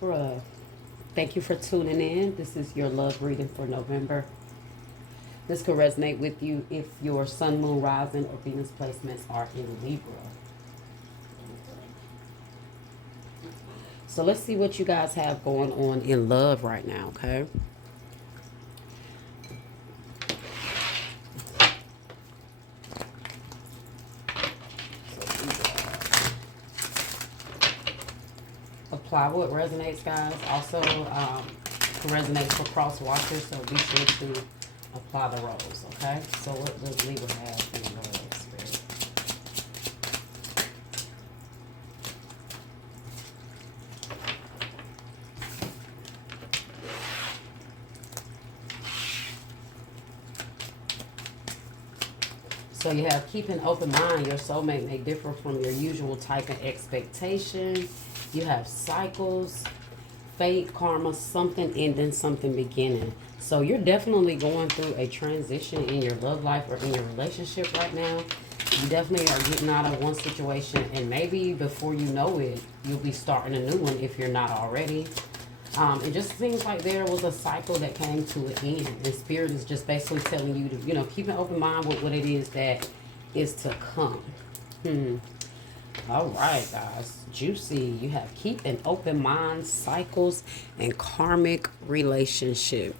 Libra. Thank you for tuning in. This is your love reading for November. This could resonate with you if your sun, moon, rising, or Venus placements are in Libra. So let's see what you guys have going on in love right now, okay? Apply what resonates, guys. Also, resonates for cross watchers, so be sure to apply the roles, okay? So what does Libra have in love, Spirit? So you have keep an open mind. Your soulmate may differ from your usual type and expectation. You have cycles, fate, karma, something ending, something beginning. So you're definitely going through a transition in your love life or in your relationship right now. You definitely are getting out of one situation, and maybe before you know it, you'll be starting a new one if you're not already. It just seems like there was a cycle that came to an end, and Spirit is just basically telling you to, keep an open mind with what it is that is to come. All right, guys. Juicy. You have keep an open mind, cycles, and karmic relationship.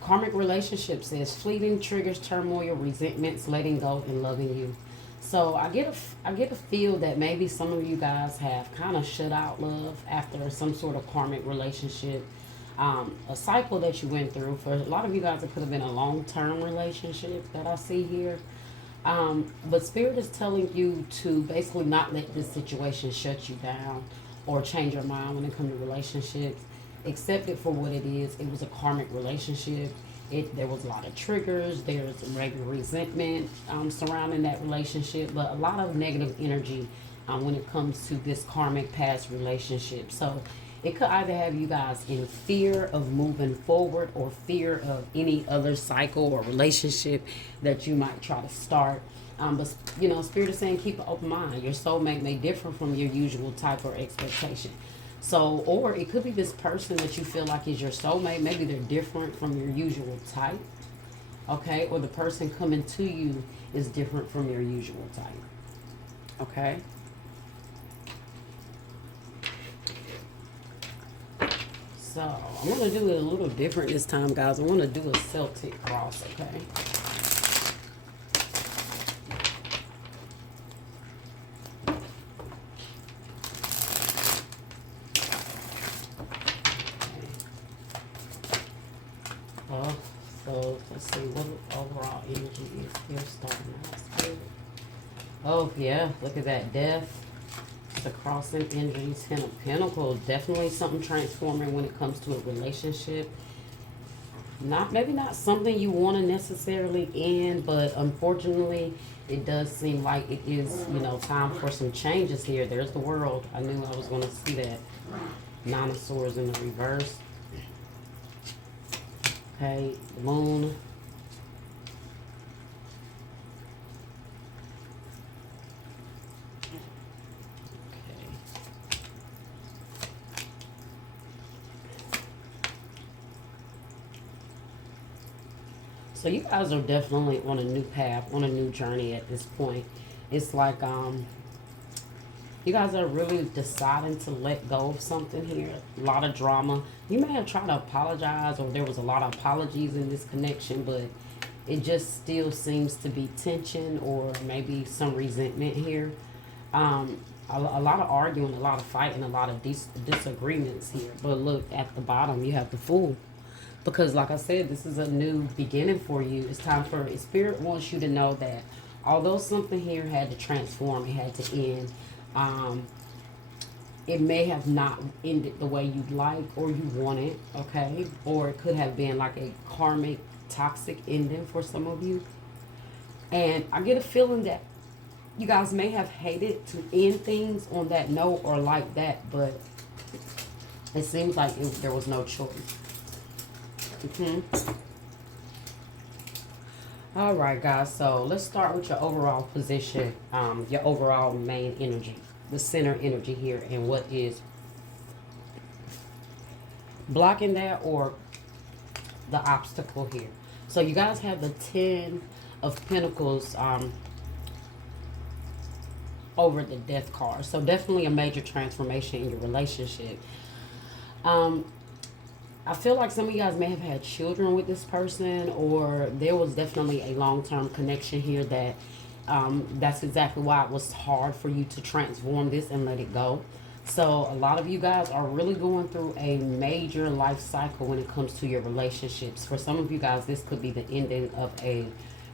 Karmic relationship says fleeting triggers turmoil, resentments, letting go, and loving you. So I get a feel that maybe some of you guys have kind of shut out love after some sort of karmic relationship, a cycle that you went through. For a lot of you guys, it could have been a long-term relationship that I see here. But Spirit is telling you to basically not let this situation shut you down or change your mind when it comes to relationships. Accept it for what it is. It was a karmic relationship. There was a lot of triggers. There's regular resentment surrounding that relationship, but a lot of negative energy when it comes to this karmic past relationship. So it could either have you guys in fear of moving forward or fear of any other cycle or relationship that you might try to start. But, Spirit is saying keep an open mind. Your soulmate may differ from your usual type or expectation. So, or it could be this person that you feel like is your soulmate. Maybe they're different from your usual type, okay? Or the person coming to you is different from your usual type, okay? So, I'm going to do it a little different this time, guys. I want to do a Celtic cross, okay? So let's see what overall energy is here starting out. Spirit. Oh yeah, look at that death. The crossing energy, Ten of Pentacles. Definitely something transforming when it comes to a relationship. Maybe not something you want to necessarily end, but unfortunately, it does seem like it is, time for some changes here. There's the World. I knew I was going to see that. Nine of Swords in the reverse. Okay, Moon. So you guys are definitely on a new path, on a new journey at this point. It's like you guys are really deciding to let go of something here. A lot of drama. You may have tried to apologize, or there was a lot of apologies in this connection, but it just still seems to be tension or maybe some resentment here. A lot of arguing, a lot of fighting, a lot of disagreements here. But look, at the bottom, you have the Fool. Because like I said, this is a new beginning for you. It's time for Spirit wants you to know that although something here had to transform, it had to end, it may have not ended the way you'd like or you want it, okay? Or it could have been like a karmic, toxic ending for some of you. And I get a feeling that you guys may have hated to end things on that note or like that, but it seems like there was no choice. All right, guys. So let's start with your overall position, your overall main energy. the center energy here and what is blocking that or the obstacle here. So you guys have the 10 of Pentacles over the Death card. So definitely a major transformation in your relationship. I feel like some of you guys may have had children with this person, or there was definitely a long-term connection here that that's exactly why it was hard for you to transform this and let it go. So a lot of you guys are really going through a major life cycle when it comes to your relationships. For some of you guys, this could be the ending of a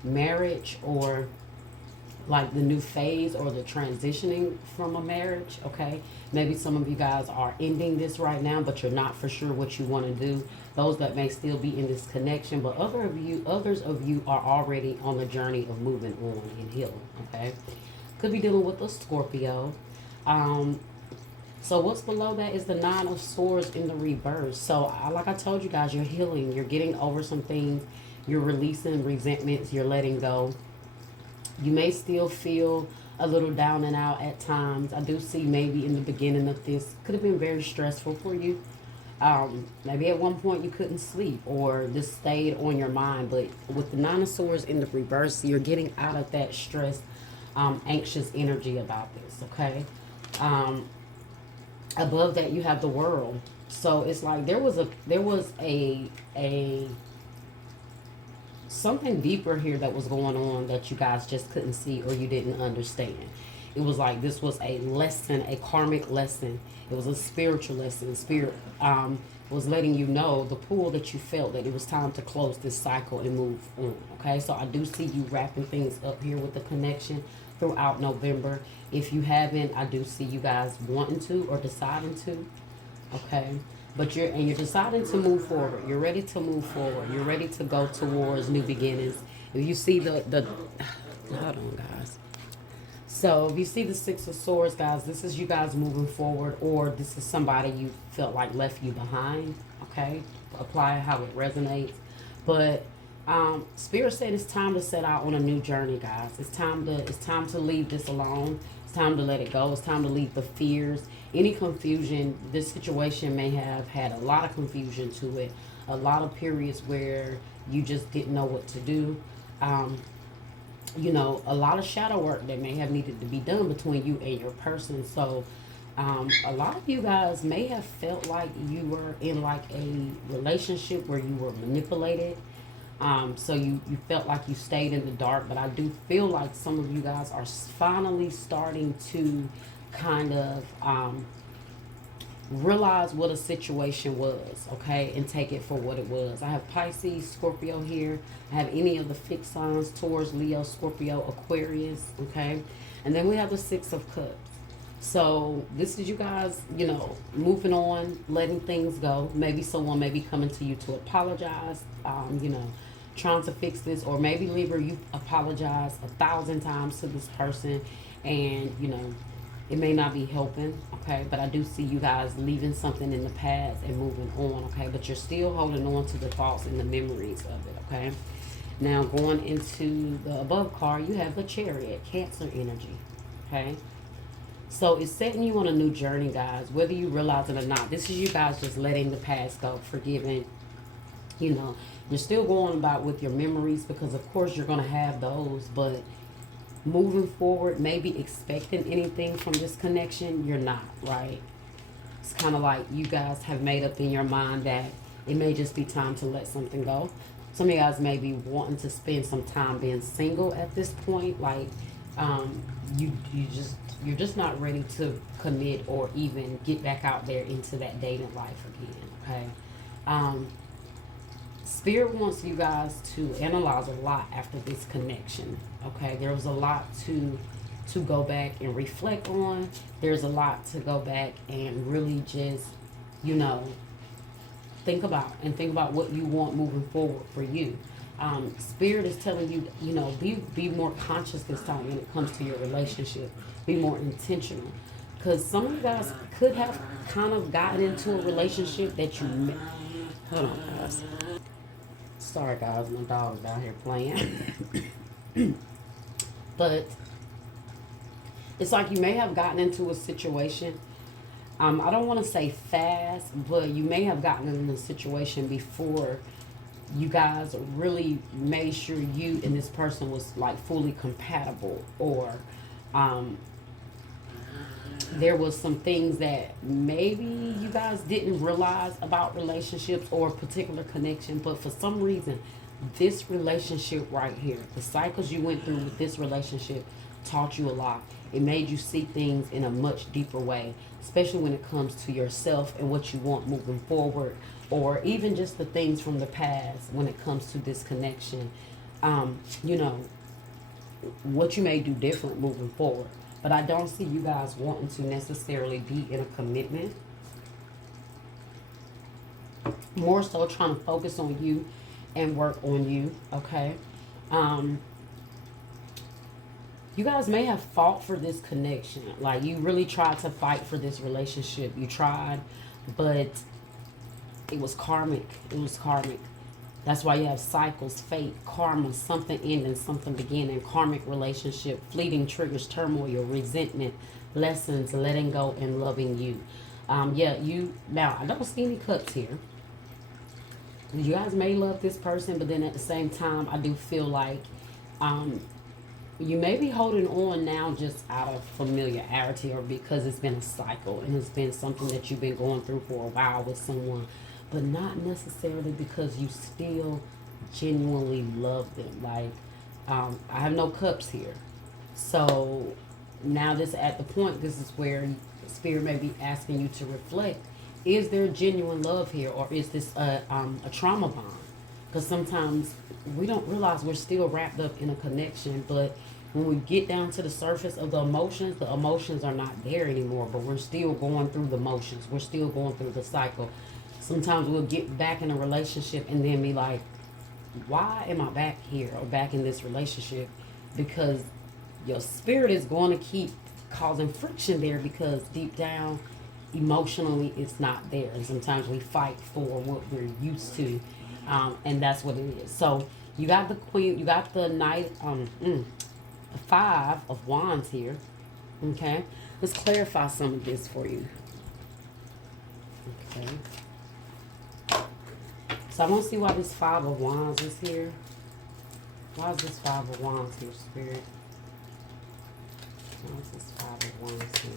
marriage, or like the new phase, or the transitioning from a marriage. Okay, maybe some of you guys are ending this right now, but you're not for sure what you want to do. Those that may still be in this connection, but others of you are already on the journey of moving on and healing. Okay, could be dealing with a Scorpio. So what's below that is the Nine of Swords in the reverse. So like I told you guys, you're healing, you're getting over some things, you're releasing resentments, you're letting go. You may still feel a little down and out at times. I do see maybe in the beginning of this, could have been very stressful for you. Maybe at one point you couldn't sleep, or this stayed on your mind. But with the Nine of Swords in the reverse, you're getting out of that stress, anxious energy about this, okay? Above that, you have the World. So it's like there was a something deeper here that was going on that you guys just couldn't see, or you didn't understand. It was like this was a lesson, a karmic lesson. It was a spiritual lesson. Spirit was letting you know, the pull that you felt, that it was time to close this cycle and move on. Okay, so I do see you wrapping things up here with the connection throughout November. If you haven't, I do see you guys wanting to or deciding to. Okay. But you're deciding to move forward. You're ready to move forward. You're ready to go towards new beginnings. If you see the hold on, guys. So if you see the Six of Swords, guys, this is you guys moving forward, or this is somebody you felt like left you behind. Okay, apply how it resonates. But Spirit said it's time to set out on a new journey, guys. It's time to leave this alone. It's time to let it go. It's time to leave the fears, any confusion. This situation may have had a lot of confusion to it, a lot of periods where you just didn't know what to do. You know, a lot of shadow work that may have needed to be done between you and your person. So a lot of you guys may have felt like you were in like a relationship where you were manipulated. So you felt like you stayed in the dark, but I do feel like some of you guys are finally starting to kind of realize what a situation was, okay, and take it for what it was. I have Pisces, Scorpio here. I have any of the fixed signs, Taurus, Leo, Scorpio, Aquarius, okay? And then we have the Six of Cups. So this is you guys, you know, moving on, letting things go. Maybe someone may be coming to you to apologize, you know, trying to fix this. Or maybe, Libra, you apologize 1,000 times to this person, and, you know, it may not be helping, okay? But I do see you guys leaving something in the past and moving on, okay? But you're still holding on to the thoughts and the memories of it, okay? Now, going into the above card, you have the Chariot, Cancer energy, okay? So it's setting you on a new journey, guys, whether you realize it or not. This is you guys just letting the past go, forgiving. You know, you're still going about with your memories, because, of course, you're going to have those, but moving forward, maybe expecting anything from this connection, you're not, right? It's kind of like you guys have made up in your mind that it may just be time to let something go. Some of you guys may be wanting to spend some time being single at this point. Like, you're just not ready to commit or even get back out there into that dating life again, okay? Spirit wants you guys to analyze a lot after this connection, okay? There was a lot to go back and reflect on. There's a lot to go back and really just, you know, think about what you want moving forward for you. Spirit is telling you, you know, be more conscious this time when it comes to your relationship. Be more intentional, because some of you guys could have kind of gotten into a relationship that you hold on, guys. Sorry, guys, my dog's out here playing. But It's like you may have gotten into a situation. I don't want to say fast, but you may have gotten in a situation before you guys really made sure you and this person was like fully compatible, or um, there was some things that maybe you guys didn't realize about relationships or a particular connection, but for some reason this relationship right here, the cycles you went through with this relationship taught you a lot. It made you see things in a much deeper way, especially when it comes to yourself and what you want moving forward, or even just the things from the past when it comes to this connection. You know, what you may do different moving forward. But I don't see you guys wanting to necessarily be in a commitment. More so trying to focus on you and work on you, okay? Um, you guys may have fought for this connection. Like, you really tried to fight for this relationship. You tried, but it was karmic. It was karmic. That's why you have cycles, fate, karma, something ending, something beginning, karmic relationship, fleeting triggers, turmoil, resentment, lessons, letting go, and loving you. Yeah, you, now, I don't see any cups here. You guys may love this person, but then at the same time, I do feel like you may be holding on now just out of familiarity, or because it's been a cycle and it's been something that you've been going through for a while with someone, but not necessarily because you still genuinely love them. Like, I have no cups here. So now this at the point, this is where Spirit may be asking you to reflect. Is there genuine love here, or is this a trauma bond? Because sometimes we don't realize we're still wrapped up in a connection, but when we get down to the surface of the emotions are not there anymore, but we're still going through the motions. We're still going through the cycle. Sometimes we'll get back in a relationship and then be like, why am I back here or back in this relationship? Because your spirit is going to keep causing friction there, because deep down, emotionally, it's not there. And sometimes we fight for what we're used to. And that's what it is. So you got the Queen, you got the Knight, the Five of Wands here. Okay. Let's clarify some of this for you. Okay. So I want to see why this Five of Wands is here. Why is this Five of Wands here, Spirit? Why is this Five of Wands here?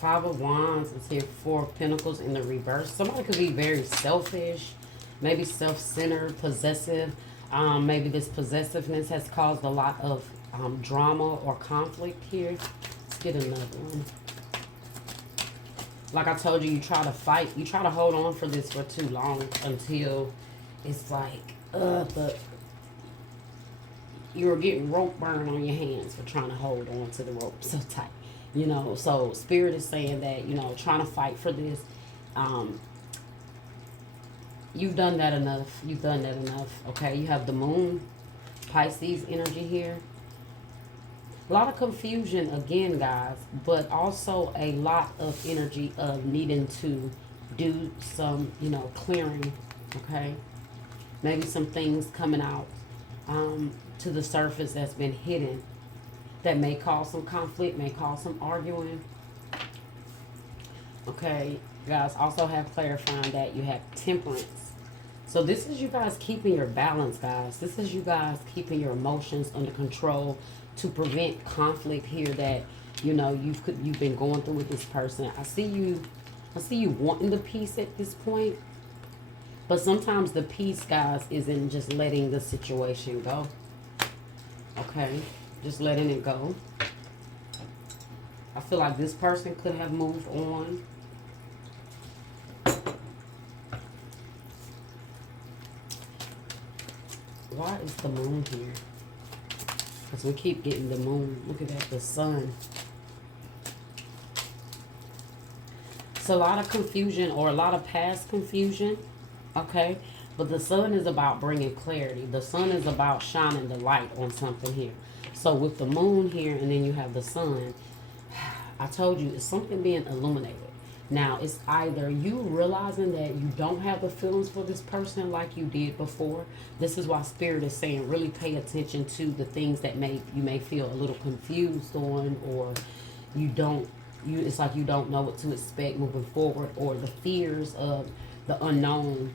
Five of Wands is here. Four of Pentacles in the reverse. Somebody could be very selfish, maybe self-centered, possessive. Maybe this possessiveness has caused a lot of drama or conflict here. Let's get another one. Like I told you, you try to fight. You try to hold on for this for too long until it's like, but you're getting rope burn on your hands for trying to hold on to the rope so tight. You know, so Spirit is saying that, you know, trying to fight for this. You've done that enough. You've done that enough. Okay, you have the Moon, Pisces energy here. A lot of confusion again, guys, but also a lot of energy of needing to do some, you know, clearing. Okay, maybe some things coming out to the surface that's been hidden, that may cause some conflict, may cause some arguing. Okay, you guys also have clarifying that you have Temperance. So this is you guys keeping your balance, guys. This is you guys keeping your emotions under control to prevent conflict here that, you know, you've been going through with this person. I see you wanting the peace at this point, but sometimes the peace, guys, isn't just letting the situation go. Okay, just letting it go. I feel like this person could have moved on. Why is the Moon here? Because we keep getting the Moon. Look at that, the Sun. It's a lot of confusion, or a lot of past confusion. Okay, but the Sun is about bringing clarity. The Sun is about shining the light on something here. So with the Moon here, and then you have the Sun, I told you, it's something being illuminated. Now, it's either you realizing that you don't have the feelings for this person like you did before. This is why Spirit is saying really pay attention to the things that you may feel a little confused on, or you don't, it's like you don't know what to expect moving forward, or the fears of the unknown.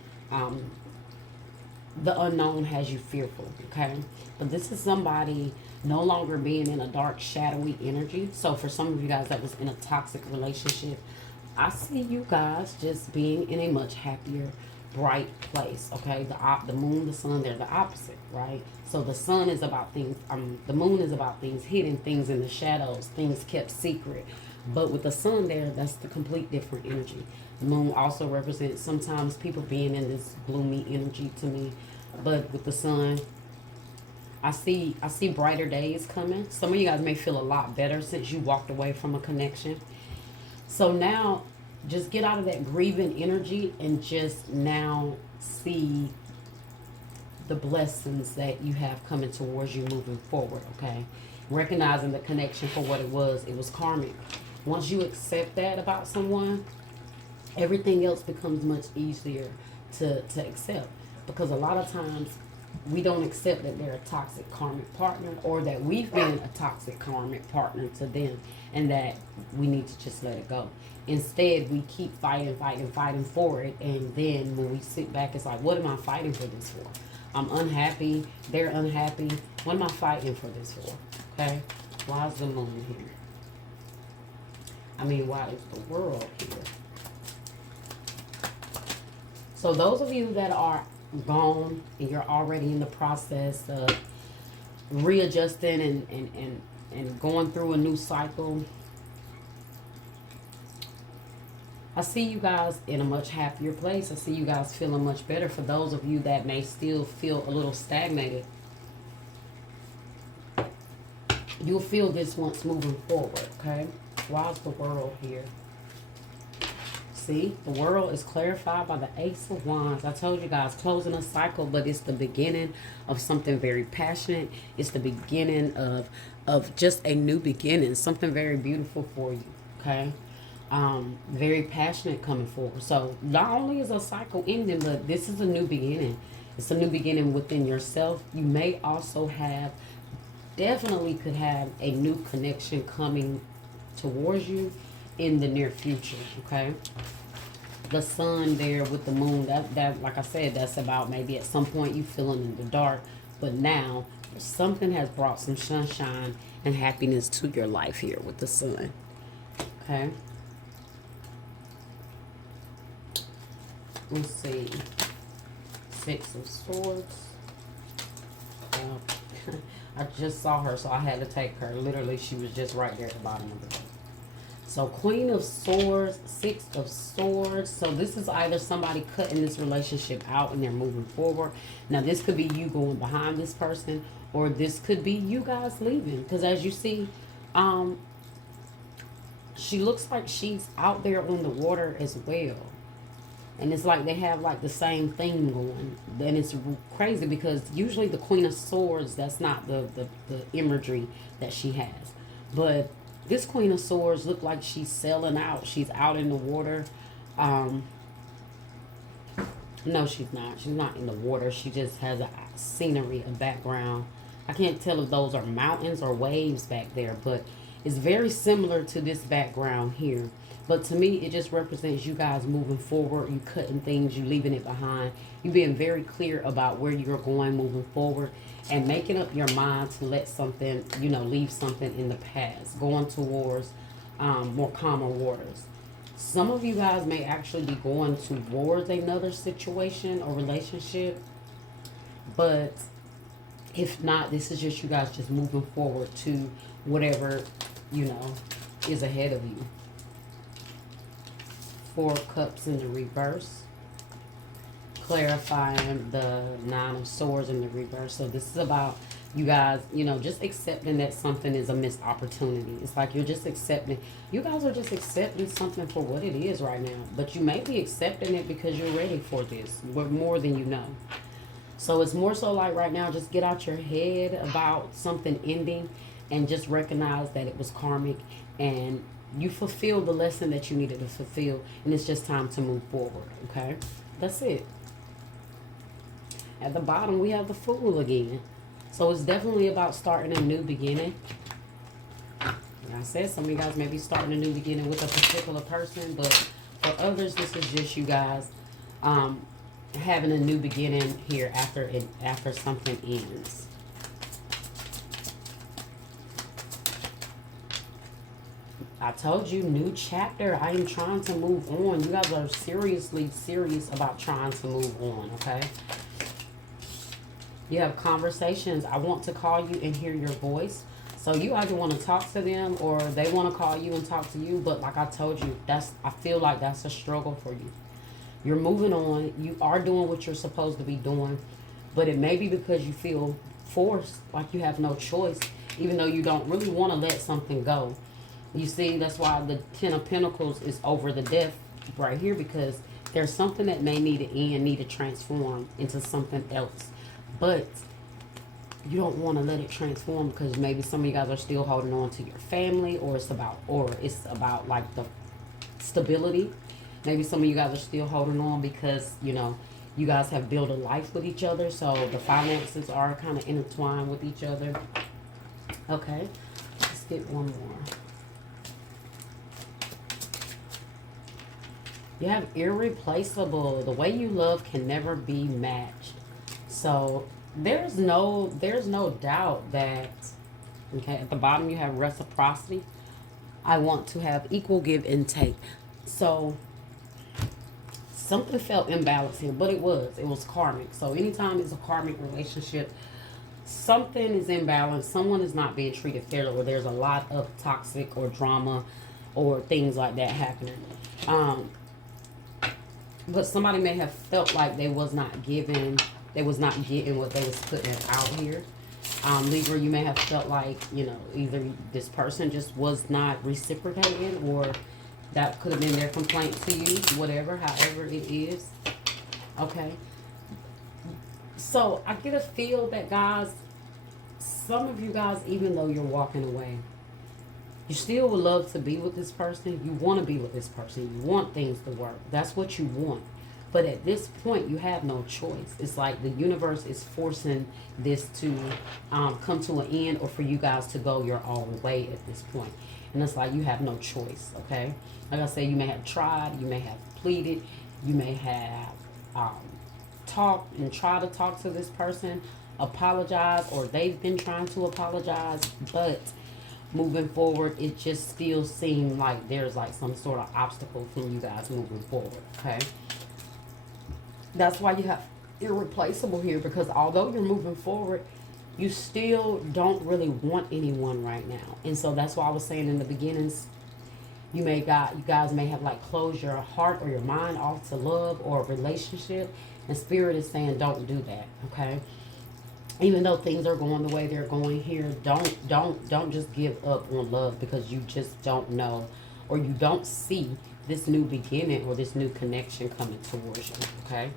The unknown has you fearful, okay? But this is somebody no longer being in a dark, shadowy energy. So for some of you guys that was in a toxic relationship, I see you guys just being in a much happier, bright place, okay? The moon, the sun, they're the opposite, right? So the sun is about things, the moon is about things hidden, things in the shadows, things kept secret. But with the sun there, that's the complete different energy. The moon also represents sometimes people being in this gloomy energy to me. But with the sun, I see brighter days coming. Some of you guys may feel a lot better since you walked away from a connection. So now just get out of that grieving energy and just now see the blessings that you have coming towards you moving forward, okay? Recognizing the connection for what it was karmic. Once you accept that about someone, everything else becomes much easier to accept. Because a lot of times we don't accept that they're a toxic karmic partner, or that we've been a toxic karmic partner to them, and that we need to just let it go. Instead, we keep fighting for it, and then when we sit back, it's like, what am I fighting for this for? I'm unhappy, they're unhappy. What am I fighting for this for? Okay? Why is the moon here? I mean, why is the world here? So those of you that are gone and you're already in the process of readjusting and going through a new cycle, I see you guys in a much happier place. I see you guys feeling much better. For those of you that may still feel a little stagnated, you'll feel this once moving forward, okay? Why is the world here? See, the world is clarified by the Ace of Wands. I told you guys, closing a cycle, but it's the beginning of something very passionate. It's the beginning of just a new beginning, something very beautiful for you, okay? Very passionate coming forward. So not only is a cycle ending, but this is a new beginning. It's a new beginning within yourself. You may also have, definitely could have a new connection coming towards you in the near future, okay? The sun there with the moon, that like I said, that's about maybe at some point you feeling in the dark, but now something has brought some sunshine and happiness to your life here with the sun, okay? Let's see. Six of Swords. I just saw her, so I had to take her. Literally, she was just right there at the bottom of the book. So Queen of Swords, Six of Swords. So this is either somebody cutting this relationship out and they're moving forward. Now, this could be you going behind this person, or this could be you guys leaving. Because as you see, she looks like she's out there on the water as well. And it's like they have like the same thing going. And it's crazy because usually the Queen of Swords, that's not the imagery that she has. But this Queen of Swords look like she's sailing out. She's out in the water. No, she's not. She's not in the water. She just has a scenery, a background. I can't tell if those are mountains or waves back there, but it's very similar to this background here. But to me, it just represents you guys moving forward. You cutting things, you leaving it behind. You being very clear about where you're going moving forward, and making up your mind to let something, you know, leave something in the past, going towards more calmer waters. Some of you guys may actually be going towards another situation or relationship, but if not, this is just you guys just moving forward to whatever, you know, is ahead of you. Four of Cups in the reverse, clarifying the Nine of Swords in the reverse. So this is about you guys, you know, just accepting that something is a missed opportunity. It's like you're just accepting. You guys are just accepting something for what it is right now. But you may be accepting it because you're ready for this. More than you know. So it's more so like right now, just get out your head about something ending and just recognize that it was karmic, and You fulfilled the lesson that you needed to fulfill, and it's just time to move forward. Okay, that's it. At the bottom, we have the Fool again. So it's definitely about starting a new beginning. Like I said, some of you guys may be starting a new beginning with a particular person, but for others, this is just you guys having a new beginning here after something ends. I told you, new chapter. I am trying to move on. You guys are seriously serious about trying to move on, okay? You have conversations. I want to call you and hear your voice. So you either want to talk to them or they want to call you and talk to you. But like I told you, I feel like that's a struggle for you. You're moving on. You are doing what you're supposed to be doing. But it may be because you feel forced, like you have no choice, even though you don't really want to let something go. You see, that's why the Ten of Pentacles is over the death right here, because there's something that may need to end, need to transform into something else. But you don't want to let it transform because maybe some of you guys are still holding on to your family, or it's about like the stability. Maybe some of you guys are still holding on because, you know, you guys have built a life with each other, so the finances are kind of intertwined with each other. Okay, let's get one more. You have irreplaceable. The way you love can never be matched. So there's no doubt that, okay, at the bottom you have reciprocity. I want to have equal give and take. So something felt imbalanced here, but it was karmic. So anytime it's a karmic relationship, something is imbalanced. Someone is not being treated fairly, or there's a lot of toxic or drama or things like that happening. But somebody may have felt like they was not getting what they was putting out here. Libra, you may have felt like, you know, either this person just was not reciprocating, or that could have been their complaint to you, whatever, however it is. Okay. So I get a feel that, guys, some of you guys, even though you're walking away, you still would love to be with this person. You want to be with this person. You want things to work. That's what you want. But at this point, you have no choice. It's like the universe is forcing this to come to an end, or for you guys to go your own way at this point. And it's like you have no choice, okay? Like I said, you may have tried. You may have pleaded. You may have talked and tried to talk to this person, apologize, or they've been trying to apologize, but moving forward, it just still seems like there's like some sort of obstacle from you guys moving forward, okay? That's why you have irreplaceable here, because although you're moving forward, you still don't really want anyone right now. And so that's why I was saying in the beginnings, you guys may have like closed your heart or your mind off to love or a relationship, and Spirit is saying don't do that, okay? Even though things are going the way they're going here, don't just give up on love, because you just don't know, or you don't see this new beginning or this new connection coming towards you, okay?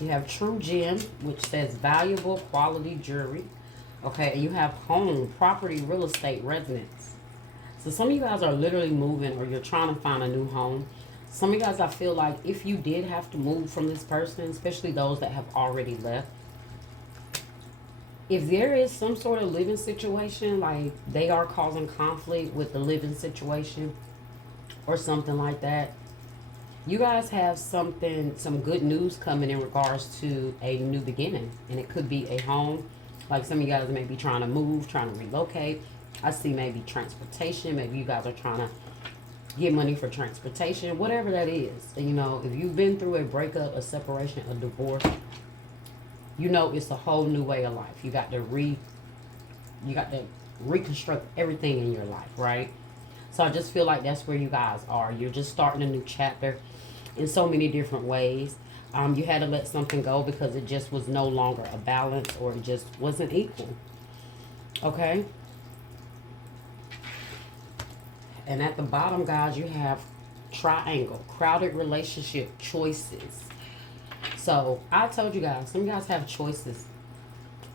You have True Gem, which says valuable quality jewelry, okay? And you have home, property, real estate, residence. So some of you guys are literally moving, or you're trying to find a new home. Some of you guys, I feel like if you did have to move from this person, especially those that have already left, if there is some sort of living situation, like they are causing conflict with the living situation or something like that, you guys have some good news coming in regards to a new beginning. And it could be a home. Like some of you guys may be trying to move, trying to relocate. I see maybe transportation. Maybe you guys are trying to get money for transportation, whatever that is. And, you know, if you've been through a breakup, a separation, a divorce, you know it's a whole new way of life. You got to reconstruct everything in your life, right? So I just feel like that's where you guys are. You're just starting a new chapter in so many different ways. You had to let something go because it just was no longer a balance, or it just wasn't equal. Okay? And at the bottom, guys, you have triangle, crowded relationship choices. So I told you guys, some of you guys have choices.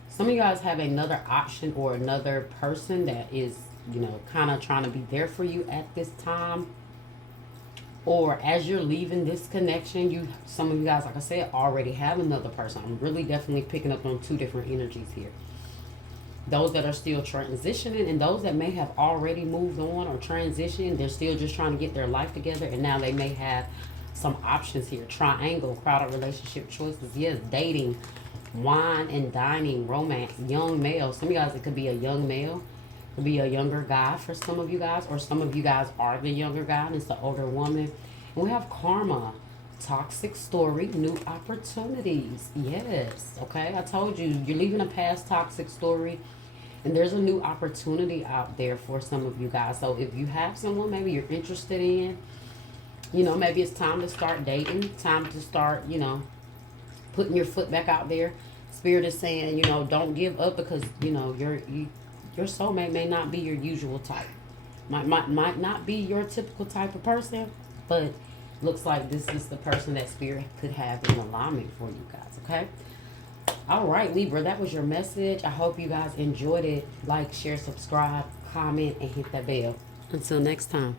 Some of you guys have another option or another person that is, you know, kind of trying to be there for you at this time. Or as you're leaving this connection, some of you guys, like I said, already have another person. I'm really definitely picking up on two different energies here. Those that are still transitioning and those that may have already moved on or transitioned, they're still just trying to get their life together, and now they may have some options here. Triangle, crowded relationship choices. Yes, dating, wine and dining, romance, young male. Some of you guys, it could be a young male. It could be a younger guy for some of you guys, or some of you guys are the younger guy and it's the older woman. And we have karma, toxic story, new opportunities. Yes, okay. I told you, you're leaving a past toxic story and there's a new opportunity out there for some of you guys. So if you have someone maybe you're interested in, you know, maybe it's time to start dating, time to start, you know, putting your foot back out there. Spirit is saying, you know, don't give up, because, you know, your soulmate may not be your usual type. Might not be your typical type of person, but looks like this is the person that Spirit could have in alignment for you guys, okay? All right, Libra, that was your message. I hope you guys enjoyed it. Like, share, subscribe, comment, and hit that bell. Until next time.